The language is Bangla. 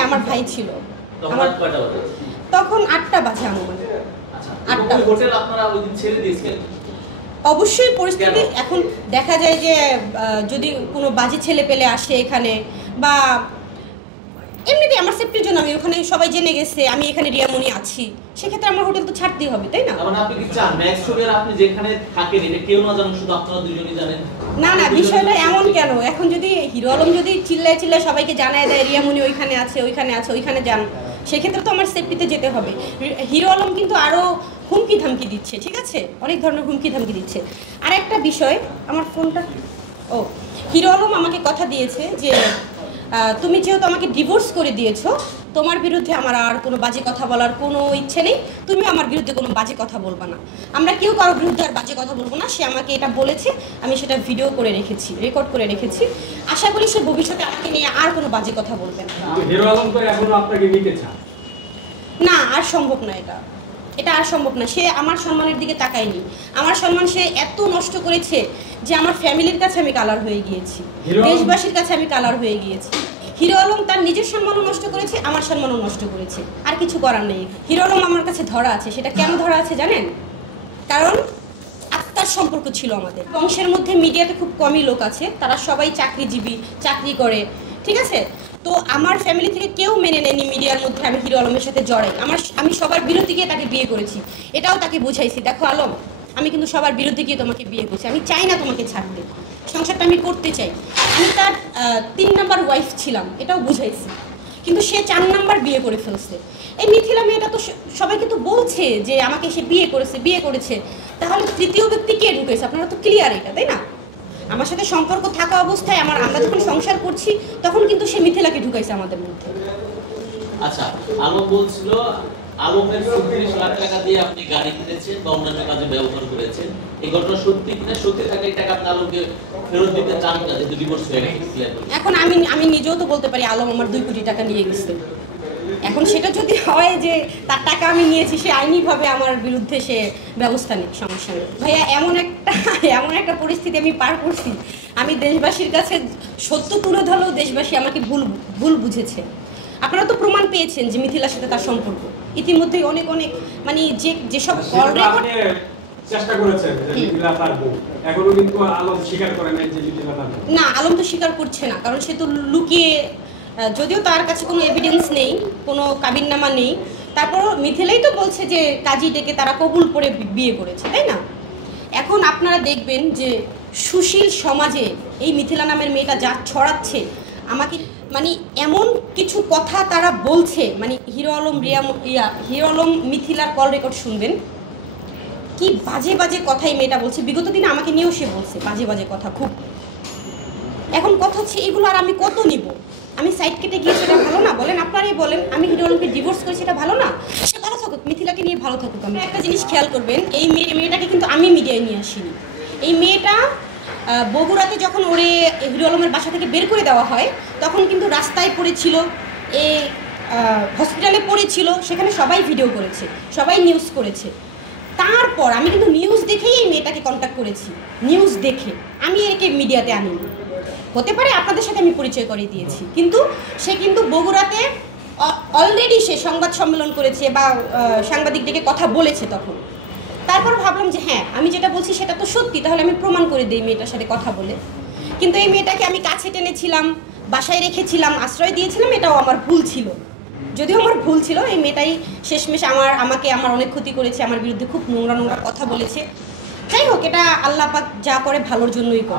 হ্যাঁ আমার ভাই ছিল। আমার তখন 8টা বাজে আনুমানিক। অবশ্যই পরিস্থিতি এখন দেখা যায় যে যদি কোনো বাজে ছেলে পেলে আসে এখানে বা এমনিতে আমার সেফটির জন্য আমি ওখানে সবাই জেনে গেছে আমি এখানে রিয়ামণি আছি, সেক্ষেত্রে আমার হোটেল তো ছাড়তেই হবে, তাই না? আপনি কি চান নেক্সট ছবির আপনি যেখানে থাকেন এটা কেউ না জানুক, শুধু আপনারা দুজনেই জানেন? না না, বিষয়টা এমন কেন? এখন যদি হিরো আলম যদি চিল্লায় চিল্লায় সবাইকে জানায় দেয় রিয়ামণি ওইখানে আছে ওইখানে আছে ওইখানে যান, সেক্ষেত্রে তো আমার সেফটিতে যেতে হবে। হিরো আলম কিন্তু আরও হুমকি ধামকি দিচ্ছে, ঠিক আছে, অনেক ধরনের হুমকি ধামকি দিচ্ছে। আর একটা বিষয়, আমার ফোনটা হিরো আলম আমাকে কথা দিয়েছে যে তুমি যেহেতু আমাকে ডিভোর্স করে দিয়েছো, তোমার বিরুদ্ধে আমার আর কোনো বাজে কথা বলার কোনো ইচ্ছে নেই, তুমি আমার বিরুদ্ধে কোনো বাজে কথা বলবা না, আমরা কেউ কারোর বিরুদ্ধে আর বাজে কথা বলবো না। সে আমাকে এটা বলেছে, আমি সেটা ভিডিও করে রেখেছি, রেকর্ড করে রেখেছি। আশা করি সে ভবিষ্যতে আমাকে নিয়ে আর কোনো বাজে কথা বলবে না। হিরো আলম তো এখনো আপনাকে নিতে চায় না, আর সম্ভব না, এটা আর সম্ভব না। সে আমার সম্মানের দিকে তাকায়নি, আমার সম্মান সে এত নষ্ট করেছে যে আমার ফ্যামিলির কাছে আমি কালার হয়ে গিয়েছি, দেশবাসীর কাছে আমি কালার হয়ে গিয়েছি। হিরো আলম তার নিজের সম্মানও নষ্ট করেছে, আমার সম্মানও নষ্ট করেছে, আর কিছু করার নেই। হিরো আলম আমার কাছে ধরা আছে, সেটা কেন ধরা আছে জানেন? কারণ আত্মার সম্পর্ক ছিল আমাদের। বংশের মধ্যে মিডিয়াতে খুব কমই লোক আছে, তারা সবাই চাকরিজীবী, চাকরি করে, ঠিক আছে। তো আমার ফ্যামিলি থেকে কেউ মেনে নেয়নি মিডিয়ার মধ্যে আমি হিরো আলমের সাথে জড়াই। আমি সবার বিরুদ্ধে গিয়ে তাকে বিয়ে করেছি, এটাও তাকে বুঝাইছি, দেখো আলম আমি কিন্তু সবার বিরুদ্ধে গিয়ে তোমাকে বিয়ে করছি, আমি চাই না তোমাকে ছাড়তে, সংসারটা আমি করতে চাই। আমি তার 3 নাম্বার ওয়াইফ ছিলাম, এটাও বুঝাইছি, কিন্তু সে 4 নাম্বার বিয়ে করে ফেলছে। এই মিথিলা মেয়েটা তো সবাইকে তো বলছে যে আমাকে সে বিয়ে করেছে, তাহলে তৃতীয় ব্যক্তি কে ঢুকেছে? আপনারা তো ক্লিয়ার এটা, তাই না? আমার সাথে সম্পর্ক থাকা অবস্থায় আমরা যখন সংসার করছি তখন কিন্তু সে মিথিলাকে ঢুকাইছে আমাদের মধ্যে। আচ্ছা, আলম বলছিল আলমের 30 লাখ টাকা দিয়ে আপনি গাড়ি কিনেছেন বা অন্যান্য কাজে ব্যবহার করেছেন, এই ঘটনা সত্যি কিনা? সত্যি থাকে এই টাকা আপনি আলমকে ফেরত দিতে চান না, যেহেতু ডিভোর্স হয়ে গেছে? এখন আমি নিজেও তো বলতে পারি আলম আমার 2 কোটি টাকা নিয়ে গেছে। এখন সেটা যদি হয় যে তার টাকা আমি নিয়েছি, সে আইনিভাবে আমার বিরুদ্ধে সে ব্যবস্থা নিক, সমস্যা নেই। ভাইয়া এমন একটা পরিস্থিতি আমি পার করছি, আমি দেশবাসীর কাছে সত্য তুলে ধরলেও দেশবাসী আমাকে ভুল বুঝেছে। আপনারা তো প্রমাণ পেয়েছেন যে মিথিলার সাথে তার সম্পর্ক ইতিমধ্যেই অনেক মানে যেসব চেষ্টা করেছেন যে মিথিলা তার বউ, এখনো কিন্তু আলম স্বীকার করে নাই যে মিথিলা তার বউ। না, আলম তো স্বীকার করছে না, কারণ সে তো লুকিয়ে, যদিও তার কাছে কোনো এভিডেন্স নেই, কোনো কাবিননামা নেই, তারপরও মিথিলাই তো বলছে যে কাজী ডেকে তারা কবুল করে বিয়ে করেছে, তাই না? এখন আপনারা দেখবেন যে সুশীল সমাজে এই মিথিলা নামের মেয়েটা যা ছড়াচ্ছে, আমাকে মানে এমন কিছু কথা তারা বলছে, মানে হিরো আলম মিথিলার কল রেকর্ড শুনবেন, কি বাজে বাজে কথাই মেয়েটা বলছে। বিগত দিনে আমাকে নিয়েও সে বলছে বাজে বাজে কথা খুব। এখন কথা হচ্ছে এগুলো আর আমি কত নিব? আমি সাইড কেটে গিয়ে সেটা ভালো না? বলেন, আপনারাই বলেন। আমি হিরো আলমকে ডিভোর্স করি, সেটা ভালো না? সে ভালো থাকুক, মিথিলাকে নিয়ে ভালো থাকুক। আমি একটা জিনিস খেয়াল করবেন, এই মেয়েটাকে কিন্তু আমি মিডিয়ায় নিয়ে আসিনি। এই মেয়েটা বগুড়াতে যখন ওরে হিরো আলমের বাসা থেকে বের করে দেওয়া হয়, তখন কিন্তু রাস্তায় পড়েছিল, হসপিটালে পড়েছিল, সেখানে সবাই ভিডিও করেছে, সবাই নিউজ করেছে। তারপর আমি কিন্তু নিউজ দেখেই এই মেয়েটাকে কন্ট্যাক্ট করেছি, নিউজ দেখে, আমি একে মিডিয়াতে আনিনি। হতে পারে আপনাদের সাথে আমি পরিচয় করিয়ে দিয়েছি, কিন্তু সে কিন্তু বগুড়াতে অলরেডি সে সংবাদ সম্মেলন করেছে বা সাংবাদিক ডেকে কথা বলেছে তখন। তারপর ভাবলাম যে হ্যাঁ, আমি যেটা বলছি সেটা তো সত্যি, তাহলে আমি প্রমাণ করে দিই মেয়েটার সাথে কথা বলে। কিন্তু এই মেয়েটাকে আমি কাছে টেনেছিলাম, বাসায় রেখেছিলাম, আশ্রয় দিয়েছিলাম, এটাও আমার ভুল ছিল। যদিও আমার ভুল ছিল, এই মেয়েটাই শেষমেশ আমাকে অনেক ক্ষতি করেছে, আমার বিরুদ্ধে খুব নোংরা কথা বলেছে। যাই হোক, এটা আল্লাহ পাক যা করে ভালোর জন্যই করে।